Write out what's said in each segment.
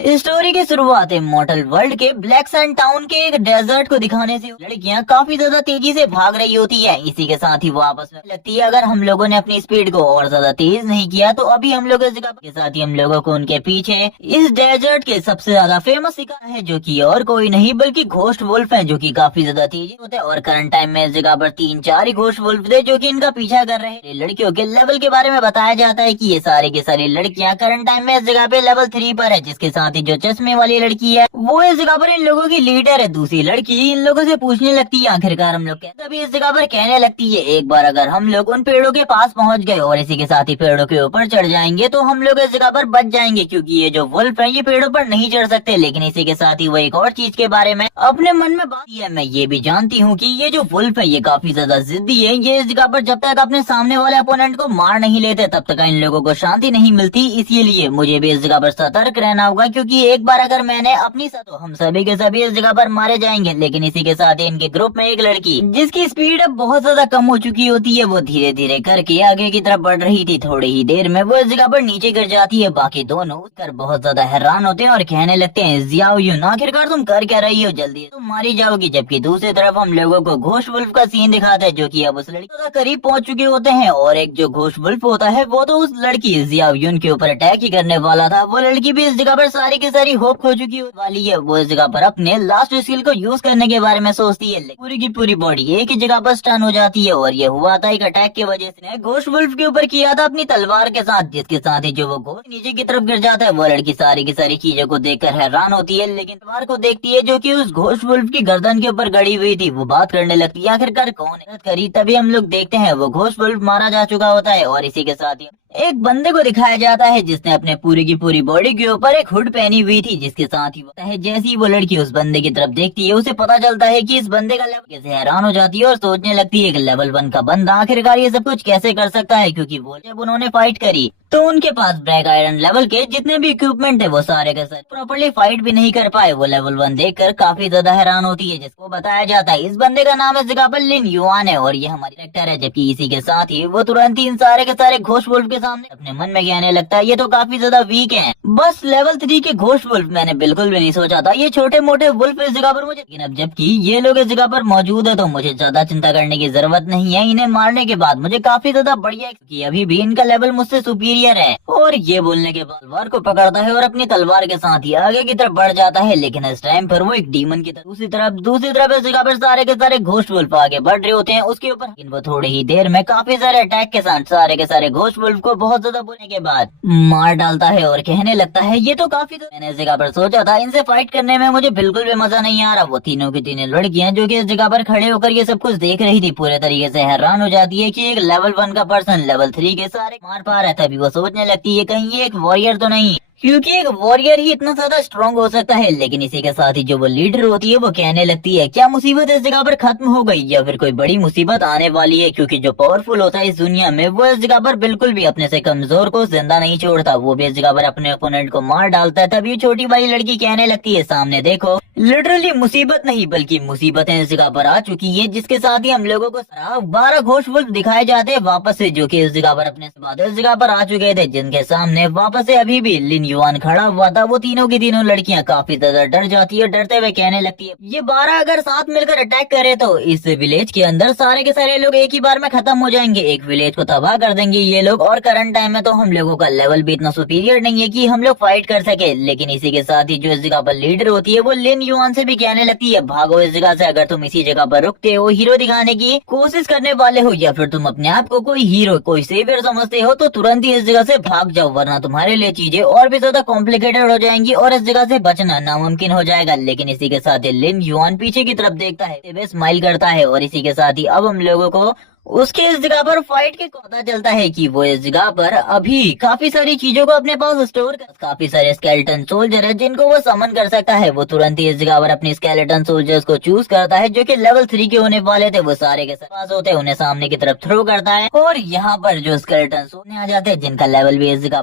Story की शुरुआत है मॉर्टल वर्ल्ड के ब्लैक सैंड टाउन के एक डेजर्ट को दिखाने से। लड़कियां काफी ज्यादा तेजी से भाग रही होती है, इसी के साथ ही वो आपस में लगती है। अगर हम लोगों ने अपनी स्पीड को और ज्यादा तेज नहीं किया तो अभी हम लोग इस जगह के साथ ही हम लोगों को उनके पीछे इस डेजर्ट के सबसे ज्यादा फेमस शिकार है, जो कि और कोई नहीं बल्कि घोस्ट वुल्फ है, जो कि काफी ज्यादा तेजी होते हैं। और करंट टाइम में इस जगह पर 3-4 ही घोस्ट वुल्फ थे जो कि इनका पीछा कर रहे हैं। लड़कियों के लेवल के बारे में बताया जाता है कि ये सारे की सारी लड़कियां करंट टाइम में इस जगह पे लेवल 3 पर है, जिसके साथ ही जो चश्मे वाली लड़की है वो इस जगह पर इन लोगों की लीडर है। दूसरी लड़की इन लोगों से पूछने लगती है, आखिरकार हम लोग तभी इस जगह पर कहने लगती है, एक बार अगर हम लोग उन पेड़ों के पास पहुंच गए और इसी के साथ ही पेड़ों के ऊपर चढ़ जाएंगे तो हम लोग इस जगह पर बच जाएंगे, क्योंकि ये जो वुल्फ है ये पेड़ों पर नहीं चढ़ सकते। लेकिन इसी के साथ ही वो एक और चीज के बारे में अपने मन में बात है, मैं ये भी जानती हूँ कि ये जो वुल्फ है ये काफी ज्यादा जिद्दी है। ये इस जगह पर जब तक अपने सामने वाले अपोनेंट को मार नहीं लेते तब तक इन लोगों को शांति नहीं मिलती। इसीलिए मुझे भी इस जगह पर सतर्क रहना होगा, क्योंकि एक बार अगर मैंने अपनी तो हम सभी के सभी इस जगह पर मारे जाएंगे। लेकिन इसी के साथ इनके ग्रुप में एक लड़की जिसकी स्पीड अब बहुत ज्यादा कम हो चुकी होती है, वो धीरे धीरे करके आगे की तरफ बढ़ रही थी। थोड़ी ही देर में वो इस जगह पर नीचे गिर जाती है। बाकी दोनों कर बहुत ज्यादा हैरान होते हैं और कहने लगते हैं, जियाओ यून आखिरकार तुम कर क्या रही हो, जल्दी तुम मारी जाओगी। जबकि दूसरी तरफ हम लोगों को घोस्ट वुल्फ का सीन दिखाता है, जो कि अब उस लड़की के करीब पहुंच चुके होते हैं। और एक जो घोस्ट वुल्फ होता है वो तो उस लड़की जियाओ यून के ऊपर अटैक ही करने वाला था। वो लड़की भी इस जगह पर सारी की सारी होप खो चुकी वाली है। वो इस जगह पर अपने लास्ट स्किल को यूज करने के बारे में सोचती है, पूरी की पूरी बॉडी एक ही जगह पर स्टन हो जाती है। और ये हुआ था एक अटैक की वजह से घोस्ट वुल्फ के ऊपर किया था अपनी तलवार के साथ, जिसके साथ ही जो वो घोस्ट नीचे की तरफ गिर जाता है। वो लड़की सारी की सारी चीजों को देखकर हैरान होती है, लेकिन तलवार को देखती है जो कि उस घोस्ट वुल्फ की गर्दन के ऊपर गड़ी हुई थी। वो बात करने लगती है, आखिरकार कौन है करी। तभी हम लोग देखते हैं वो घोस्ट वुल्फ मारा जा चुका होता है। और इसी के साथ ही एक बंदे को दिखाया जाता है जिसने अपने पूरी की पूरी बॉडी के ऊपर एक हुड पहनी हुई थी, जिसके साथ ही होता है जैसे ही वो लड़की उस बंदे की तरफ देखती है उसे पता चलता है कि इस बंदे का लेवल कैसे। हैरान हो जाती है और सोचने लगती है कि लेवल 1 का बंदा आखिरकार ये सब कुछ कैसे कर सकता है, क्योंकि वो जब उन्होंने फाइट करी तो उनके पास ब्लैक आयरन लेवल के जितने भी इक्विपमेंट है वो सारे के सारे प्रॉपर्ली फाइट भी नहीं कर पाए। वो लेवल 1 देखकर काफी ज्यादा हैरान होती है, जिसको बताया जाता है इस बंदे का नाम इस जगह पर लिन युआन है और ये हमारी कैरेक्टर है। जबकि इसी के साथ ही वो तुरंत ही इन सारे के सारे घोस्ट वुल्फ के सामने अपने मन में कहने लगता है, ये तो काफी ज्यादा वीक है, बस लेवल 3 के घोस्ट वुल्फ। मैंने बिल्कुल भी नहीं सोचा था ये छोटे मोटे वुल्फ इस जगह पर मुझे। लेकिन अब जबकि ये लोग इस जगह पर मौजूद है तो मुझे ज्यादा चिंता करने की जरूरत नहीं है। इन्हें मारने के बाद मुझे काफी ज्यादा बढ़िया है, क्योंकि अभी भी इनका लेवल मुझसे सुपीरियर है। और ये बोलने के बाद तलवार को पकड़ता है और अपनी तलवार के साथ ही आगे की तरफ बढ़ जाता है। लेकिन इस टाइम पर वो एक डीमन की तरफ दूसरी तरफ इस जगह पर सारे के सारे घोस्ट वुल्फ आगे बढ़ रहे होते हैं उसके ऊपर। लेकिन वो थोड़ी ही देर में काफी सारे अटैक के साथ सारे के सारे घोस्ट वुल्फ को बहुत ज्यादा बोलने के बाद मार डालता है और कहने लगता है, ये तो काफी मैंने इस जगह पर सोचा था इनसे फाइट करने में मुझे बिल्कुल भी मजा नहीं आ रहा। वो तीनों की तीनों लड़कियां जो कि इस जगह पर खड़े होकर ये सब कुछ देख रही थी पूरे तरीके से हैरान हो जाती है कि एक लेवल 1 का पर्सन लेवल 3 के सारे मार पा रहा है। तभी वो सोचने लगती है कहीं ये एक वॉरियर तो नहीं, क्योंकि एक वॉरियर ही इतना ज्यादा स्ट्रांग हो सकता है। लेकिन इसी के साथ ही जो वो लीडर होती है वो कहने लगती है, क्या मुसीबत इस जगह पर खत्म हो गई या फिर कोई बड़ी मुसीबत आने वाली है, क्योंकि जो पावरफुल होता है इस दुनिया में वो इस जगह पर बिल्कुल भी अपने से कमजोर को जिंदा नहीं छोड़ता, वो भी इस जगह पर अपने ओपोनेंट को मार डालता है। तभी छोटी वाली लड़की कहने लगती है, सामने देखो लिटरली मुसीबत नहीं बल्कि मुसीबतें इस जगह पर आ चुकी है। जिसके साथ ही हम लोगों को 12 घोस्ट वुल्फ दिखाए जाते हैं वापस से, जो कि इस जगह पर अपने इस जगह पर आ चुके थे, जिनके सामने वापस से अभी भी लिन युआन खड़ा हुआ था। वो तीनों की तीनों लड़कियां काफी ज्यादा डर जाती है, डरते हुए कहने लगती है, ये 12 अगर साथ मिलकर अटैक करे तो इस विलेज के अंदर सारे के सारे लोग एक ही बार में खत्म हो जाएंगे, एक विलेज को तबाह कर देंगे ये लोग। और करंट टाइम में तो हम लोगों का लेवल भी इतना सुपीरियर नहीं है कि हम लोग फाइट कर सके। लेकिन इसी के साथ ही जो इस जगह पर लीडर होती है वो लिन युआन से भी कहने लगती है, भागो इस जगह से, अगर तुम इसी जगह पर रुकते हो, हीरो दिखाने की कोशिश करने वाले हो या फिर तुम अपने आप को कोई हीरो कोई सेवियर समझते हो तो तुरंत ही इस जगह से भाग जाओ, वरना तुम्हारे लिए चीजें और भी ज्यादा कॉम्प्लिकेटेड हो जाएंगी और इस जगह से बचना नामुमकिन हो जाएगा। लेकिन इसी के साथ ही लिन युआन पीछे की तरफ देखता है, स्माइल करता है और इसी के साथ ही अब हम लोगों को उसके इस जगह पर फाइट के पता चलता है कि वो इस जगह पर अभी काफी सारी चीजों को अपने पास स्टोर कर, काफी सारे स्केलेटन सोल्जर है जिनको वो समन कर सकता है। वो तुरंत ही इस जगह पर अपने स्केलेटन सोल्जर्स को चूज करता है जो कि लेवल 3 के होने वाले थे। वो सारे के पास होते हैं, उन्हें सामने की तरफ थ्रो करता है और यहाँ पर जो स्केलेटन सोलने आ जाते हैं जिनका लेवल भी इस जगह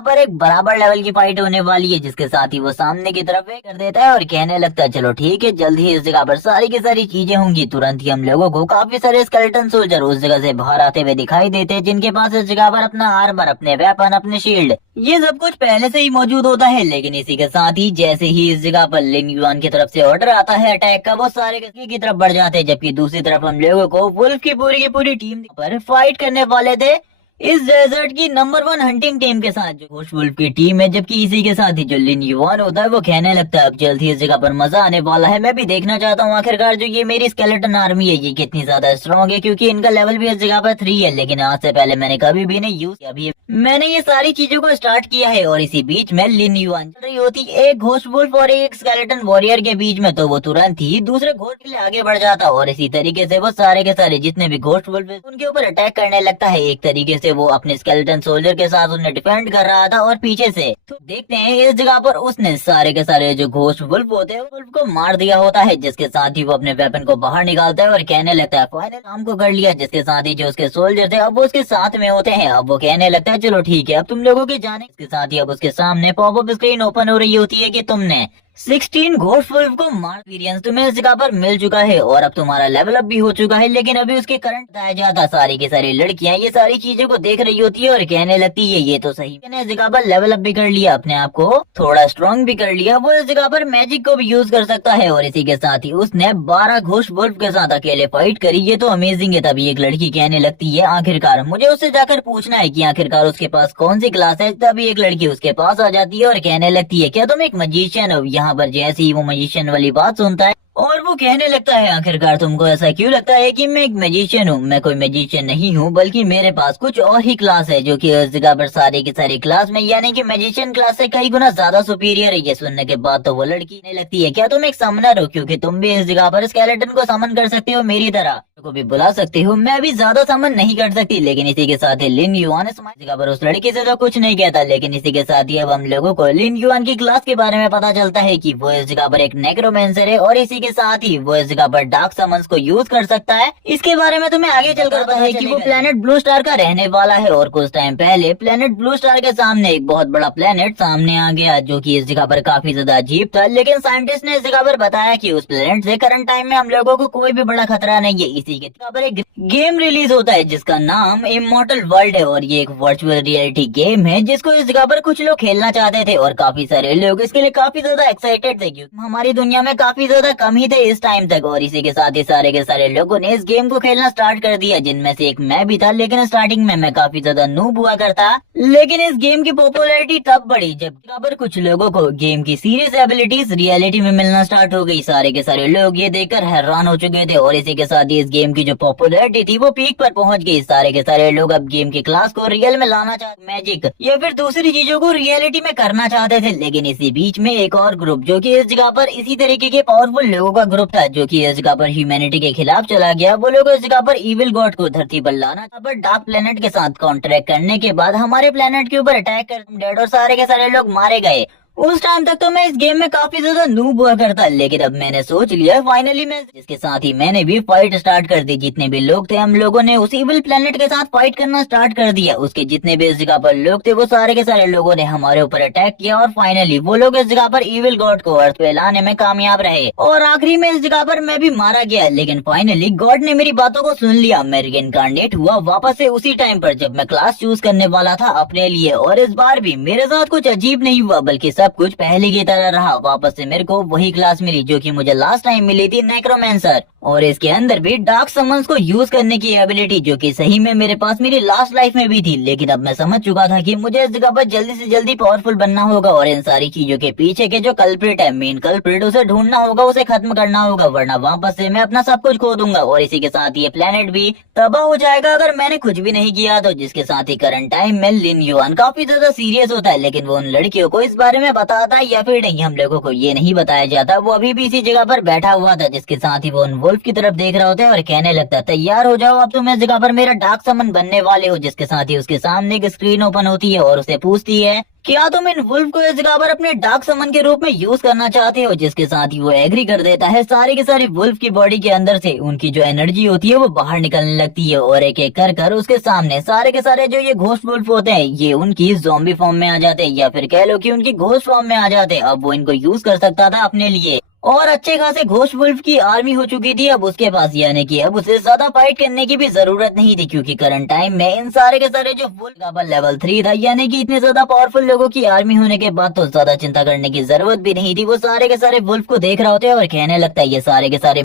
पर एक बराबर लेवल की फाइट होने वाली है, जिसके साथ ही वो सामने की तरफ कर देता है और कहने लगता है, चलो ठीक है, जल्द ही इस जगह पर सारी की सारी चीजें होंगी। तुरंत ही हम लोगों को काफी सारे स्केलेटन सोल्जर क्रीचर उस जगह से बाहर आते हुए दिखाई देते हैं, जिनके पास इस जगह पर अपना आर्मर, अपने वेपन, अपने शील्ड, ये सब कुछ पहले से ही मौजूद होता है। लेकिन इसी के साथ ही जैसे ही इस जगह पर लिन युआन की तरफ से ऑर्डर आता है अटैक का, वो सारे की तरफ बढ़ जाते हैं। जबकि दूसरी तरफ हम लोगों को वुल्फ की पूरी टीम पर फाइट करने वाले थे इस डेजर्ट की नंबर 1 हंटिंग टीम के साथ, जो घोस्ट वुल्फ की टीम है। जबकि इसी के साथ ही जो लिन युआन होता है वो कहने लगता है अब जल्द ही इस जगह पर मजा आने वाला है। मैं भी देखना चाहता हूँ आखिरकार जो ये मेरी स्केलेटन आर्मी है ये कितनी ज्यादा स्ट्रॉन्ग है, क्योंकि इनका लेवल भी इस जगह पर 3 है। लेकिन आज से पहले मैंने कभी भी नहीं यूज किया, अभी मैंने ये सारी चीजों को स्टार्ट किया है। और इसी बीच में लिन युआन चल रही होती एक घोस्ट वुल्फ और एक स्केलेटन वॉरियर के बीच में, तो वो तुरंत ही दूसरे घोस्ट के लिए आगे बढ़ जाता और इसी तरीके से वो सारे के सारे जितने भी घोस्ट वुल्फ उनके ऊपर अटैक करने लगता है। एक तरीके से वो अपने सोल्जर के साथ उन्हें डिफेंड कर रहा था और पीछे से तो देखते हैं इस जगह पर उसने सारे के सारे जो घोस्ट वुल्फ होते हैं वुल्फ को मार दिया होता है, जिसके साथ ही वो अपने वेपन को बाहर निकालता है और कहने लगता है फाइनल काम को कर लिया। जिसके साथ ही जो उसके सोल्जर थे अब वो उसके साथ में होते हैं। अब वो कहने लगता है चलो ठीक है अब तुम लोगों के जाने। इसके साथ ही अब उसके सामने पॉपअप स्क्रीन ओपन हो रही होती है कि तुमने 16 घोस्ट वुल्फ को मार एक्सपीरियंस तुम्हें इस जगह पर मिल चुका है और अब तुम्हारा लेवल अप भी हो चुका है। लेकिन अभी उसके करंट बताया जाता, सारी की सारी लड़कियां ये सारी चीजों को देख रही होती है और कहने लगती है ये तो सही, मैंने इस जगह पर लेवल अप भी कर लिया, अपने आप को थोड़ा स्ट्रॉन्ग भी कर लिया, वो इस जगह पर मैजिक को भी यूज कर सकता है। और इसी के साथ ही उसने 12 घोस्ट वुल्फ के साथ अकेले फाइट करी, ये तो अमेजिंग है। तभी एक लड़की कहने लगती है आखिरकार मुझे उससे जाकर पूछना है कि आखिरकार उसके पास कौन सी क्लास है। तभी एक लड़की उसके पास आ जाती है और कहने लगती है क्या तुम एक मजिशियन हो। यहाँ पर जैसे ही वो मजिशियन वाली बात सुनता है और वो कहने लगता है आखिरकार तुमको ऐसा क्यों लगता है कि मैं एक मैजिशियन हूँ। मैं कोई मैजिशियन नहीं हूँ, बल्कि मेरे पास कुछ और ही क्लास है जो कि उस जगह पर सारी की सारी क्लास में यानी कि मैजिशियन क्लास से कई गुना ज्यादा सुपीरियर है। ये सुनने के बाद तो वो लड़की ने लगती है क्या तुम एक समनर हो, क्योंकि तुम भी इस जगह पर स्केलेटन को समन कर सकते हो, मेरी तरह को भी बुला सकते हो। मैं भी ज्यादा समन नहीं कर सकती। लेकिन इसी के साथ ही लिन युआन इस जगह पर उस लड़की से तो कुछ नहीं कहता। लेकिन इसी के साथ ही अब हम लोगों को लिन युआन की क्लास के बारे में पता चलता है कि वो इस जगह पर एक नेक्रोमेंसर है और इसी के साथ ही वो इस जगह पर डार्क समन्स को यूज कर सकता है। इसके बारे में तुम्हें आगे चलकर पता है कि वो प्लेनेट ब्लू स्टार का रहने वाला है। और कुछ टाइम पहले प्लेनेट ब्लू स्टार के सामने एक बहुत बड़ा प्लेनेट सामने आ गया जो कि इस जगह पर काफी ज्यादा अजीब था। लेकिन साइंटिस्ट ने इस जगह पर बताया कि उस प्लेनेट से करंट टाइम में हम लोगों को कोई भी बड़ा खतरा नहीं है। इसी के जगह पर एक गेम रिलीज होता है जिसका नाम इमॉर्टल वर्ल्ड है और ये एक वर्चुअल रियलिटी गेम है जिसको इस जगह पर कुछ लोग खेलना चाहते थे और काफी सारे लोग इसके लिए काफी ज्यादा एक्साइटेड थे, क्योंकि हमारी दुनिया में काफी ज्यादा कम ही थे इस टाइम तक। और इसी के साथ ही सारे के सारे लोगों ने इस गेम को खेलना स्टार्ट कर दिया, जिनमें से एक मैं भी था। लेकिन स्टार्टिंग में मैं काफी ज्यादा नूब हुआ करता, लेकिन इस गेम की पॉपुलैरिटी तब बढ़ी जब यहाँ पर कुछ लोगों को गेम की सीरियस एबिलिटीज रियलिटी में मिलना स्टार्ट हो गई। सारे के सारे लोग ये देखकर हैरान हो चुके थे और इसी के साथ ही इस गेम की जो पॉपुलैरिटी थी वो पीक पर पहुंच गई। सारे के सारे लोग अब गेम की क्लास को रियल में लाना चाहते, मैजिक या फिर दूसरी चीजों को रियलिटी में करना चाहते थे। लेकिन इसी बीच में एक और ग्रुप जो कि इस जगह पर इसी तरीके के पावरफुल लोगों का ग्रुप था जो कि इस जगह पर ह्यूमैनिटी के खिलाफ चला गया। वो लोग इस जगह पर इविल गॉड को धरती पर लाना, पर डार्क प्लेनेट के साथ कॉन्ट्रैक्ट करने के बाद हमारे प्लेनेट के ऊपर अटैक कर डेड और सारे के सारे लोग मारे गए। उस टाइम तक तो मैं इस गेम में काफी ज्यादा नूब हुआ करता, लेकिन अब मैंने सोच लिया फाइनली मैं, जिसके साथ ही मैंने भी फाइट स्टार्ट कर दी। जितने भी लोग थे हम लोगों ने उस इविल प्लेनेट के साथ फाइट करना स्टार्ट कर दिया। उसके जितने भी इस जगह पर लोग थे वो सारे के सारे लोगों ने हमारे ऊपर अटैक किया और फाइनली वो लोग इस जगह पर इविल गॉड को अर्थ पे लाने में कामयाब रहे और आखिरी में इस जगह पर मैं भी मारा गया। लेकिन फाइनली गॉड ने मेरी बातों को सुन लिया। मैं रीइंकार्नेट हुआ वापस से उसी टाइम पर जब मैं क्लास चूज करने वाला था अपने लिए, और इस बार भी मेरे साथ कुछ अजीब नहीं हुआ बल्कि सब कुछ पहले की तरह रहा। वापस से मेरे को वही क्लास मिली जो कि मुझे लास्ट टाइम मिली थी, नेक्रोमेंसर। और इसके अंदर भी डार्क समन्स को यूज करने की एबिलिटी जो कि सही में मेरे पास मेरी लास्ट लाइफ में भी थी। लेकिन अब मैं समझ चुका था कि मुझे इस जगह पर जल्दी से जल्दी पावरफुल बनना होगा और इन सारी चीजों के पीछे के जो कल्प्रिट है, मेन कल्प्रिट, उसे ढूंढना होगा, उसे खत्म करना होगा, वरना वापस से मैं अपना सब कुछ खो दूंगा और इसी के साथ ये प्लेनेट भी तबाह हो जाएगा अगर मैंने कुछ भी नहीं किया तो। जिसके साथ ही करंट टाइम में लिन युआन काफी ज्यादा सीरियस होता है, लेकिन वो उन लड़कियों को इस बारे में बताता है या फिर नहीं, हम लोगों को ये नहीं बताया जाता। वो अभी भी इसी जगह पर बैठा हुआ था, जिसके साथ ही वो उन वुल्फ की तरफ देख रहा होता है और कहने लगता है तैयार हो जाओ, अब तुम इस जगह पर मेरा डार्क समन बनने वाले हो। जिसके साथ ही उसके सामने एक स्क्रीन ओपन होती है और उसे पूछती है क्या तुम इन वुल्फ को इस जगह पर अपने डार्क समन के रूप में यूज करना चाहते हो। जिसके साथ ही वो एग्री कर देता है। सारे के सारे वुल्फ की बॉडी के अंदर से उनकी जो एनर्जी होती है वो बाहर निकलने लगती है और एक एक कर उसके सामने सारे के सारे जो ये घोस्ट वुल्फ होते हैं ये उनकी ज़ॉम्बी फॉर्म में आ जाते हैं या फिर कह लो कि उनकी घोस्ट फॉर्म में आ जाते हैं। अब वो इनको यूज कर सकता था अपने लिए और अच्छे खासे घोस्ट वुल्फ की आर्मी हो चुकी थी अब उसके पास, यानी कि अब उसे ज्यादा फाइट करने की भी जरूरत नहीं थी, क्योंकि करंट टाइम में इन सारे के सारे जो वुल्फ का लेवल 3 था, यानी कि इतने ज्यादा पावरफुल लोगों की आर्मी होने के बाद तो ज्यादा चिंता करने की जरूरत भी नहीं थी। वो सारे के सारे वुल्फ को देख रहा होता है और कहने लगता है ये सारे के सारे